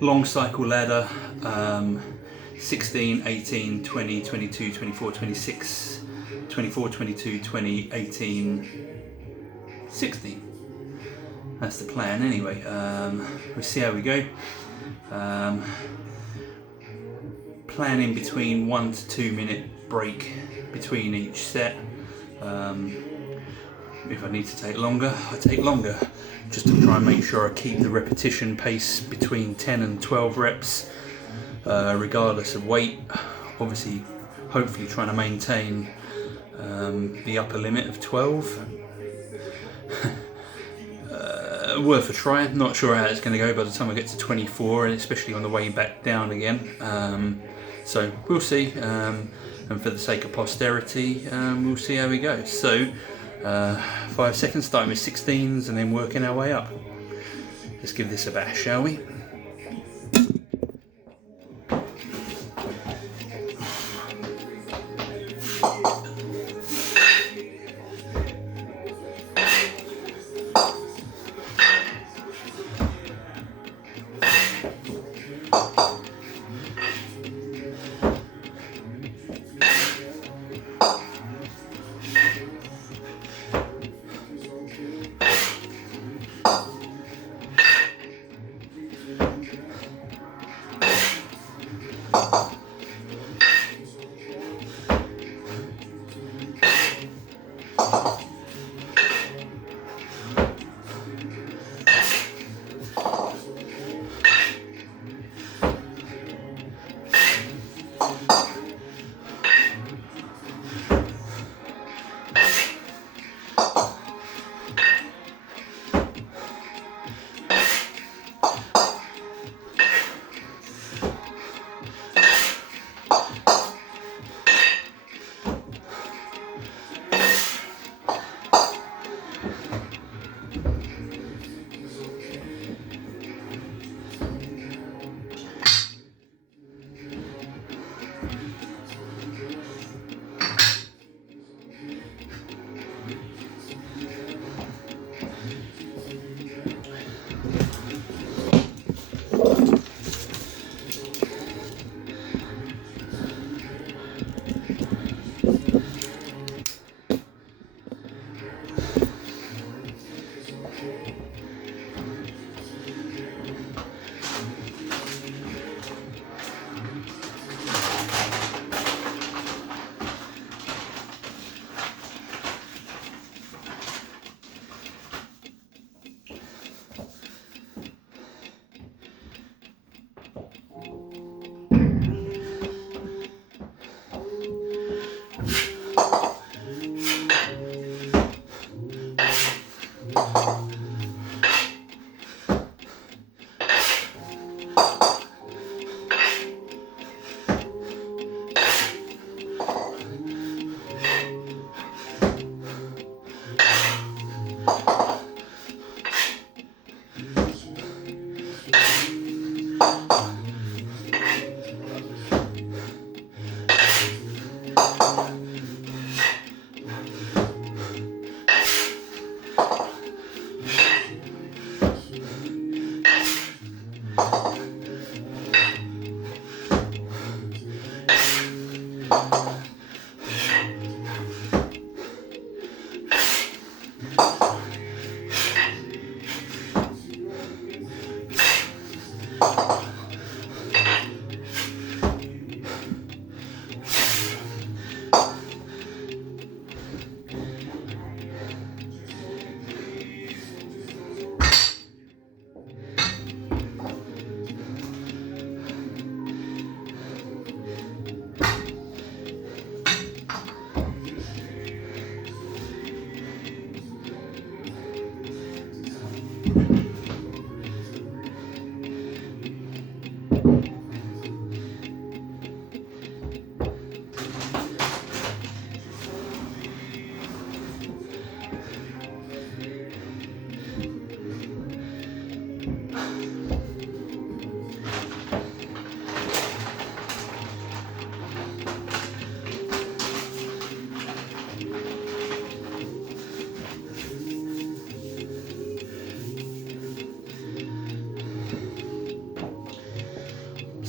long cycle ladder, 16, 18, 20, 22, 24, 26, 24, 22, 20, 18, 16. That's the plan anyway. We'll see how we go. Planning between 1 to 2 minute break between each set. If I need to take longer, I take longer, just to try and make sure I keep the repetition pace between 10 and 12 reps, regardless of weight. Obviously, hopefully trying to maintain the upper limit of 12. Worth a try. Not sure how it's going to go by the time I get to 24, and especially on the way back down again. So we'll see. And for the sake of posterity, we'll see how we go. So 5 seconds, starting with 16s and then working our way up. Let's give this a bash, shall we?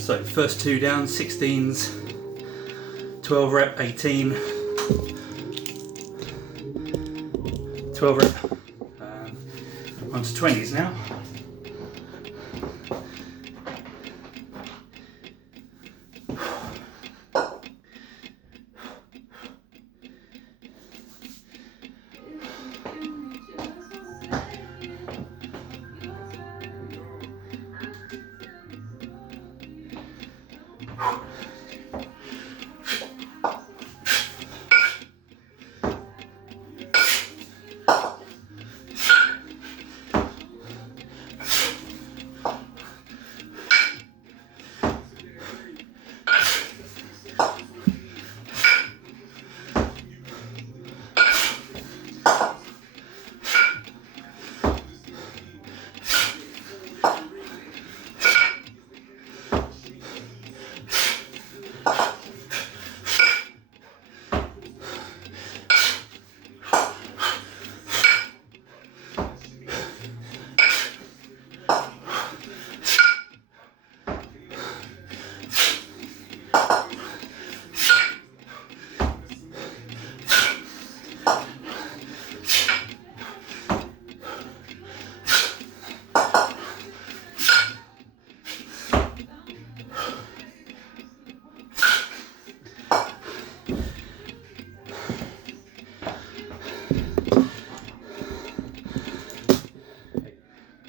So first two down, 16s, 12 rep, 18, 12 rep, onto 20s now.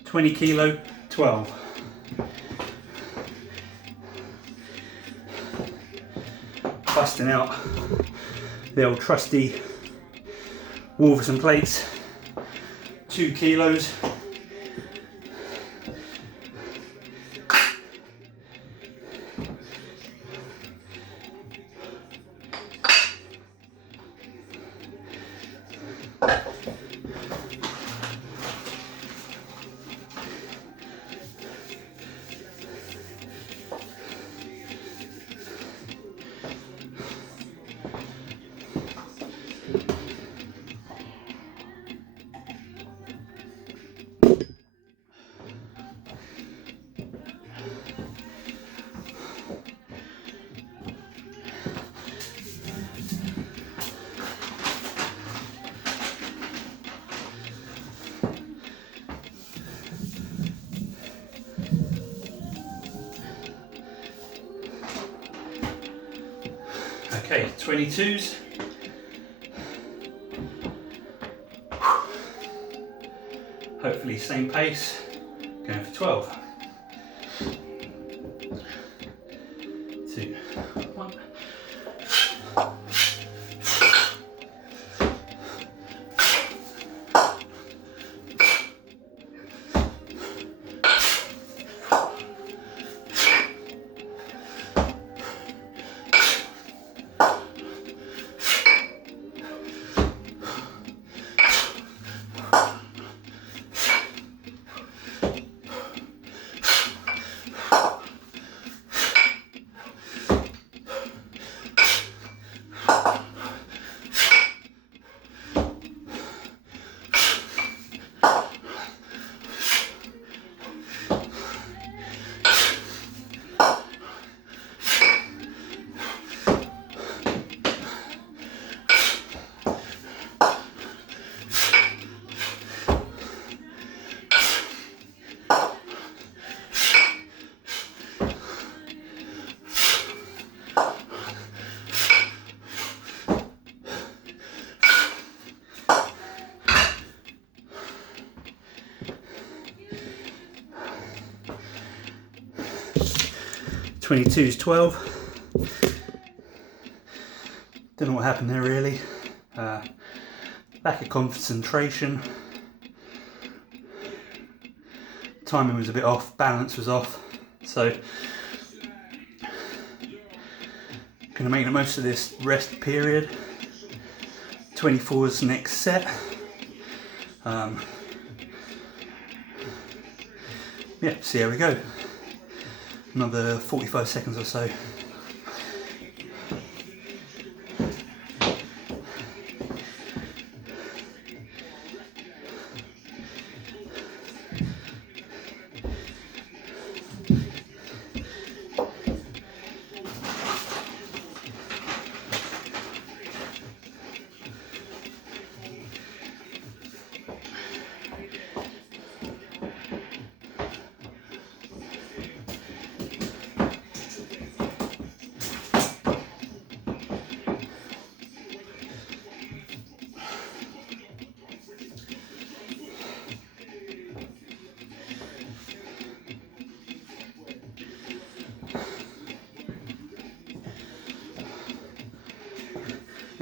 Twenty kilo, 12. Busting out the old trusty Wolverson plates, 2 kilos. Okay, 22s. Hopefully same pace, going for 12. 2, 1. Twenty-twos, 12. Don't know what happened there really. Lack of concentration. Timing was a bit off, balance was off. So, gonna make the most of this rest period. 24's next set. Yeah, see how we go. Another 45 seconds or so.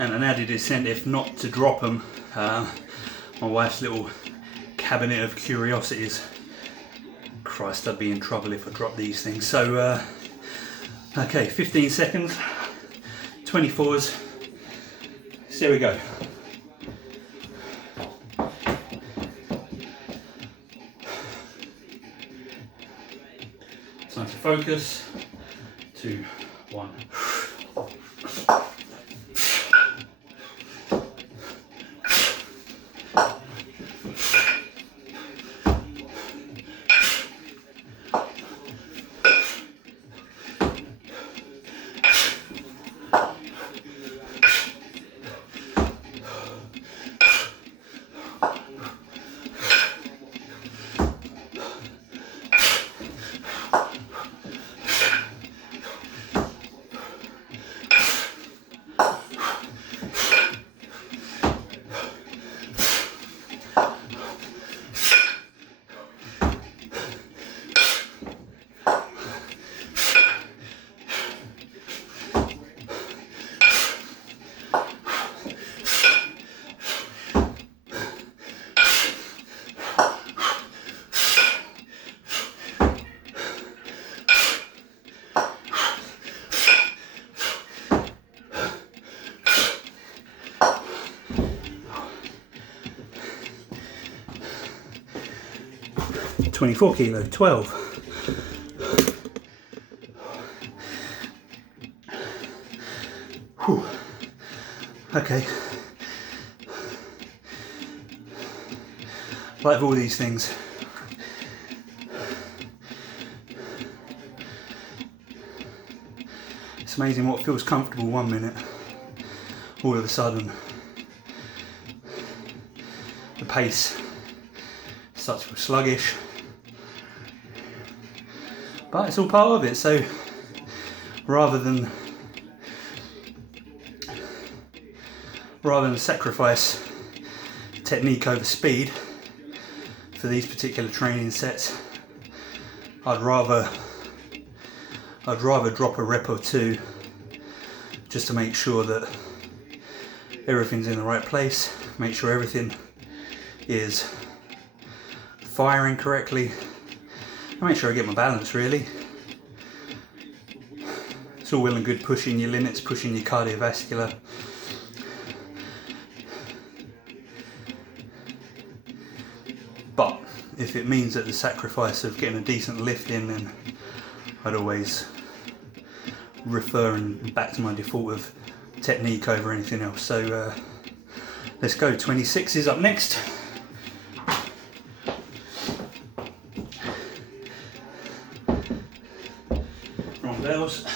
and an added incentive not to drop them. My wife's little cabinet of curiosities. Christ, I'd be in trouble if I dropped these things. So, okay, 15 seconds, 24s. So here we go. Time to focus. 2, 1. .24 kilo, 12. Whew. Okay. Like all these things, it's amazing what feels comfortable 1 minute, all of a sudden the pace starts to feel sluggish. But it's all part of it, so rather than sacrifice technique over speed for these particular training sets, I'd rather drop a rep or two just to make sure that everything's in the right place, make sure everything is firing correctly, and make sure I get my balance really. It's all well and good pushing your limits, pushing your cardiovascular, but if it means at the sacrifice of getting a decent lift in, then I'd always refer back to my default of technique over anything else. So let's go. 26 is up next. Wrong bells.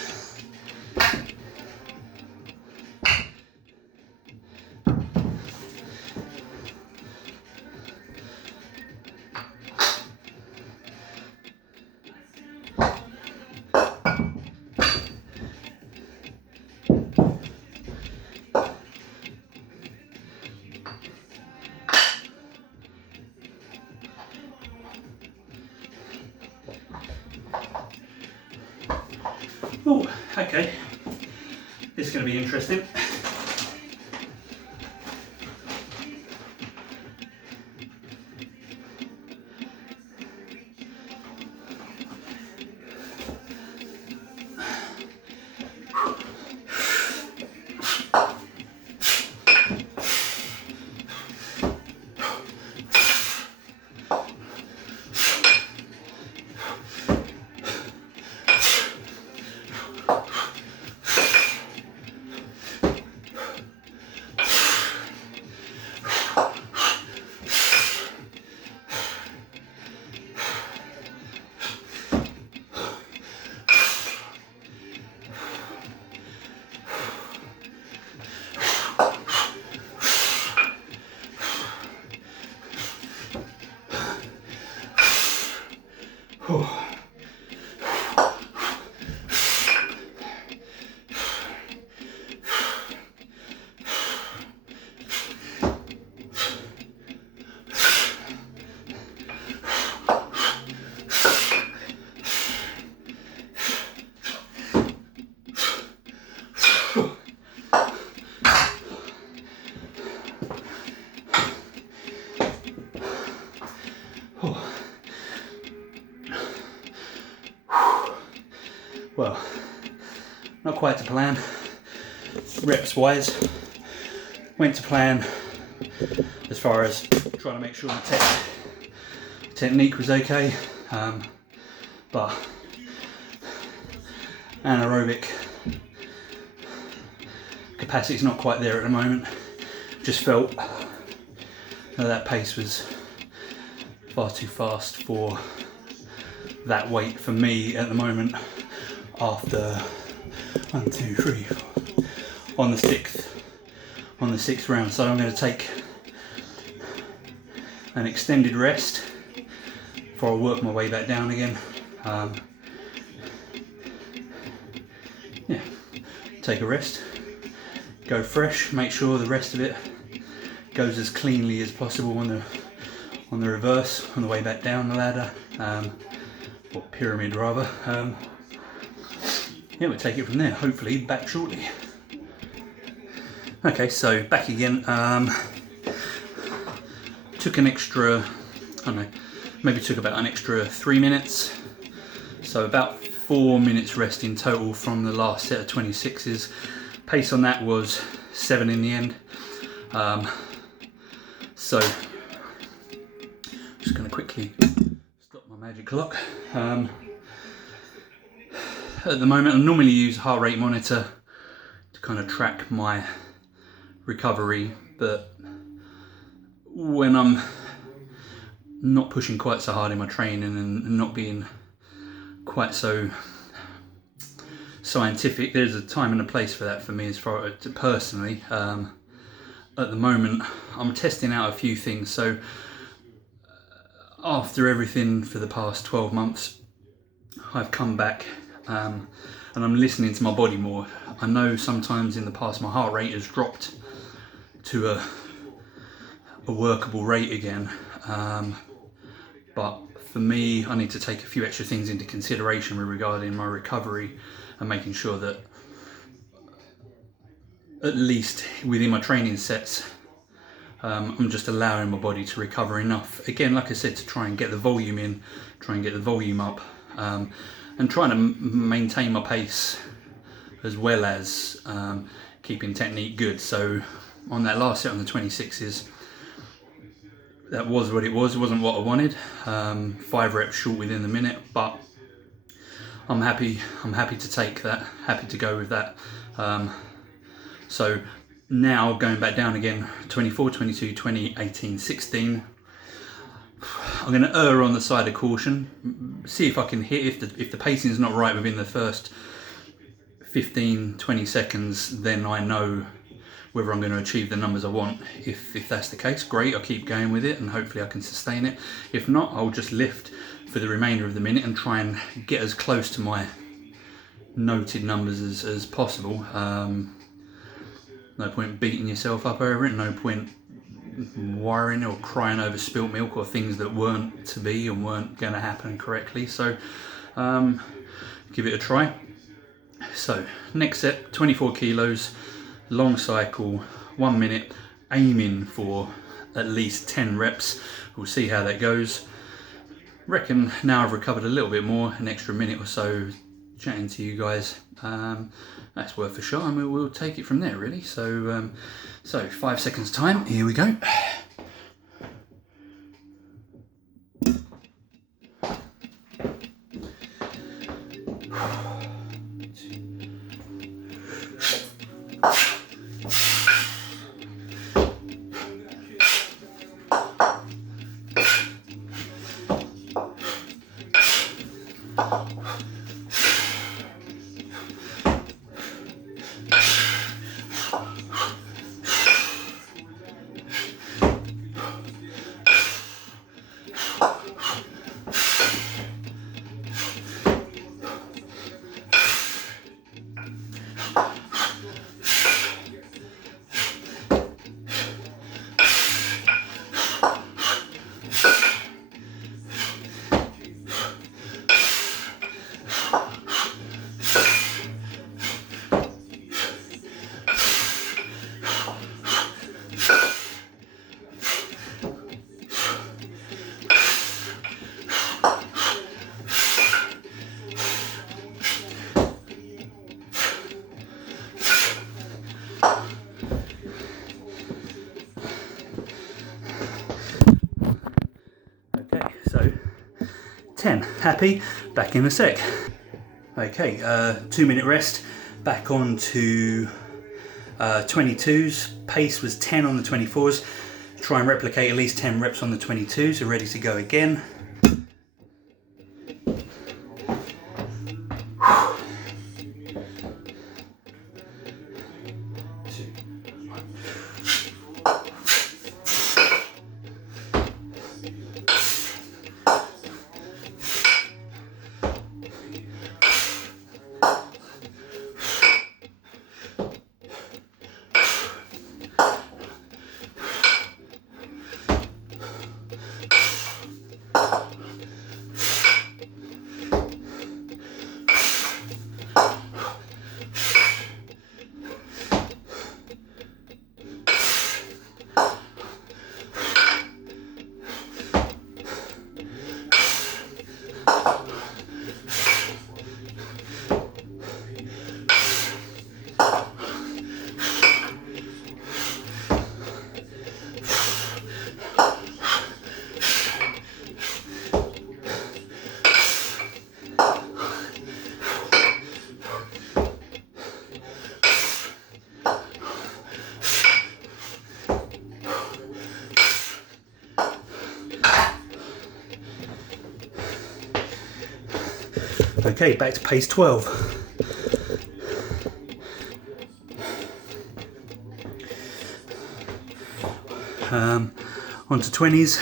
Oh, okay. This is going to be interesting. well, not quite to plan. Reps wise, went to plan as far as trying to make sure the technique was okay, but anaerobic capacity is not quite there at the moment. Just felt that pace was far too fast for that weight for me at the moment after 1, 2, 3, 4, on the sixth round. So I'm going to take an extended rest before I work my way back down again. Yeah, take a rest, go fresh, make sure the rest of it goes as cleanly as possible on the reverse on the way back down the ladder, or pyramid rather. Yeah, we'll take it from there, hopefully back shortly. Okay, so back again. Took an extra, I don't know, maybe took about an extra 3 minutes. So about 4 minutes rest in total from the last set of 26s. Pace on that was 7 in the end. So just going to quickly stop my magic clock. At the moment, I normally use a heart rate monitor to kind of track my recovery, but when I'm not pushing quite so hard in my training and not being quite so scientific, there's a time and a place for that for me as far as personally. At the moment I'm testing out a few things. So after everything for the past 12 months, I've come back and I'm listening to my body more. I know sometimes in the past my heart rate has dropped to a workable rate again, but for me I need to take a few extra things into consideration regarding my recovery and making sure that at least within my training sets I'm just allowing my body to recover enough, again like I said, to try and get the volume in, try and get the volume up, and trying to maintain my pace as well as keeping technique good. So on that last set on the 26s, that was what it was. It wasn't what I wanted. 5 reps short within the minute, but I'm happy to take that, happy to go with that. So now going back down again, 24, 22, 20, 18, 16. I'm going to err on the side of caution, see if I can hit, if the pacing is not right within the first 15, 20 seconds, then I know whether I'm going to achieve the numbers I want. If that's the case, great, I'll keep going with it and hopefully I can sustain it. If not, I'll just lift for the remainder of the minute and try and get as close to my noted numbers as possible. No point beating yourself up over it, no point worrying or crying over spilt milk or things that weren't to be and weren't going to happen correctly. So give it a try. So next set, 24 kilos, long cycle, 1 minute, aiming for at least 10 reps. We'll see how that goes. Reckon now I've recovered a little bit more, an extra minute or so chatting to you guys, that's worth a shot, and we'll take it from there really. So 5 seconds time, here we go. 10. Happy? Back in a sec. Okay, 2-minute rest. Back on to 22s. Pace was 10 on the 24s. Try and replicate at least 10 reps on the 22s. We're ready to go again. Okay, back to pace 12. On to 20s.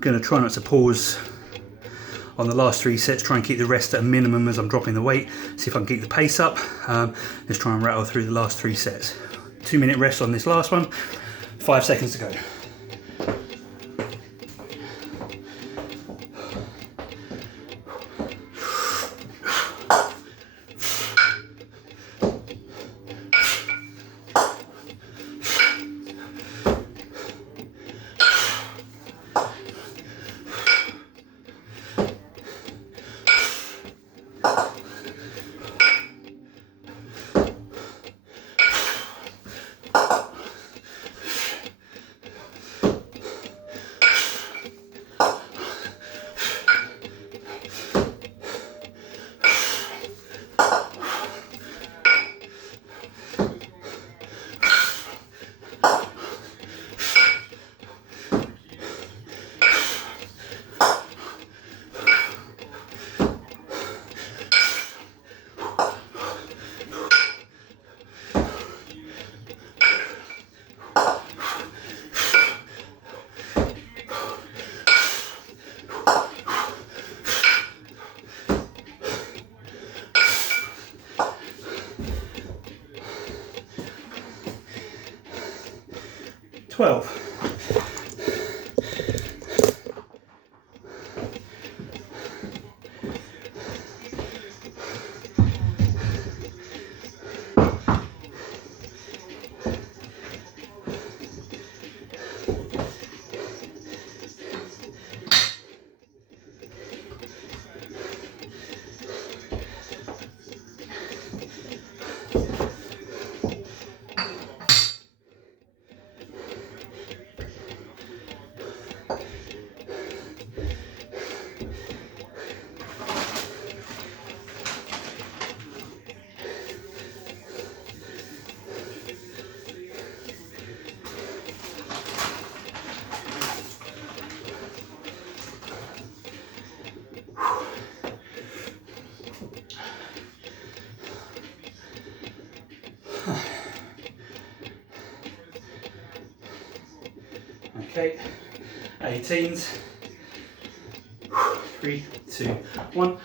Going to try not to pause on the last 3 sets, try and keep the rest at a minimum as I'm dropping the weight, see if I can keep the pace up. Let's try and rattle through the last 3 sets. 2-minute rest on this last one, 5 seconds to go. Okay, 18s. 3, 2, 1.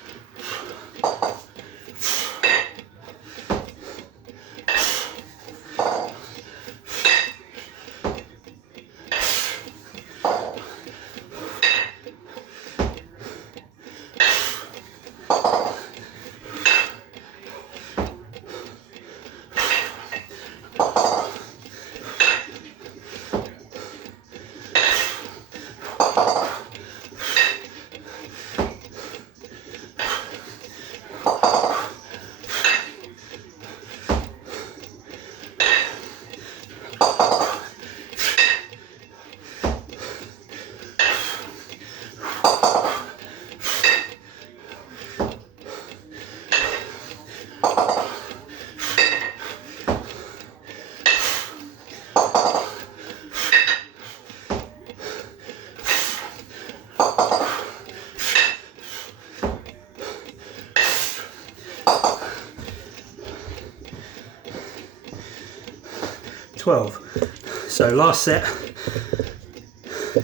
12. So last set,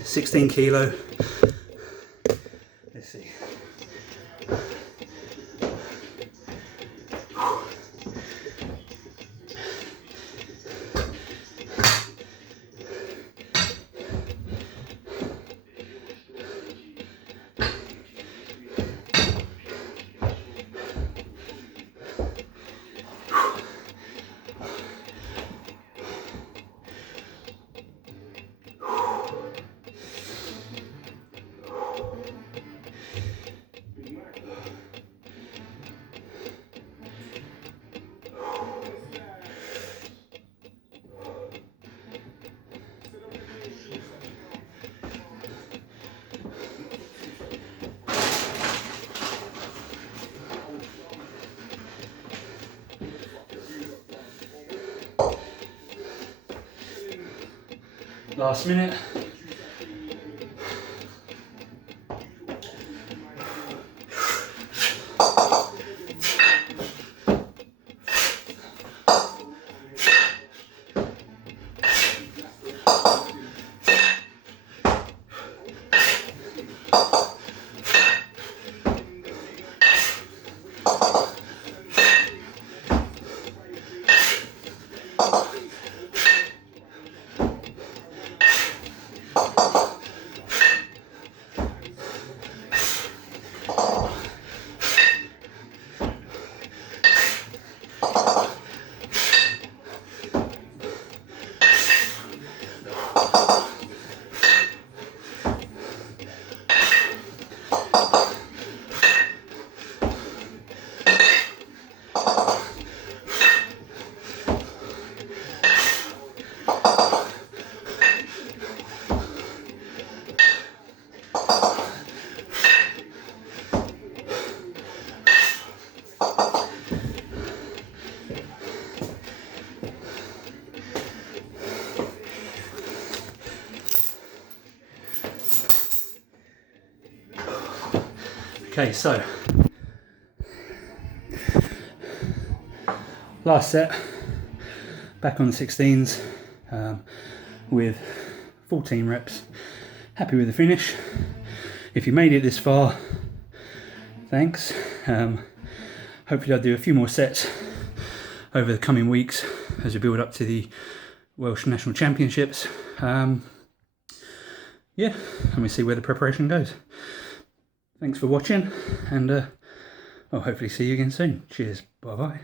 16 kilo. Let's see. Last minute. Okay, so last set, back on the 16s with 14 reps. Happy with the finish. If you made it this far, thanks. Hopefully I'll do a few more sets over the coming weeks as we build up to the Welsh National Championships. Yeah, and we see where the preparation goes. Thanks for watching, and I'll hopefully see you again soon. Cheers. Bye bye.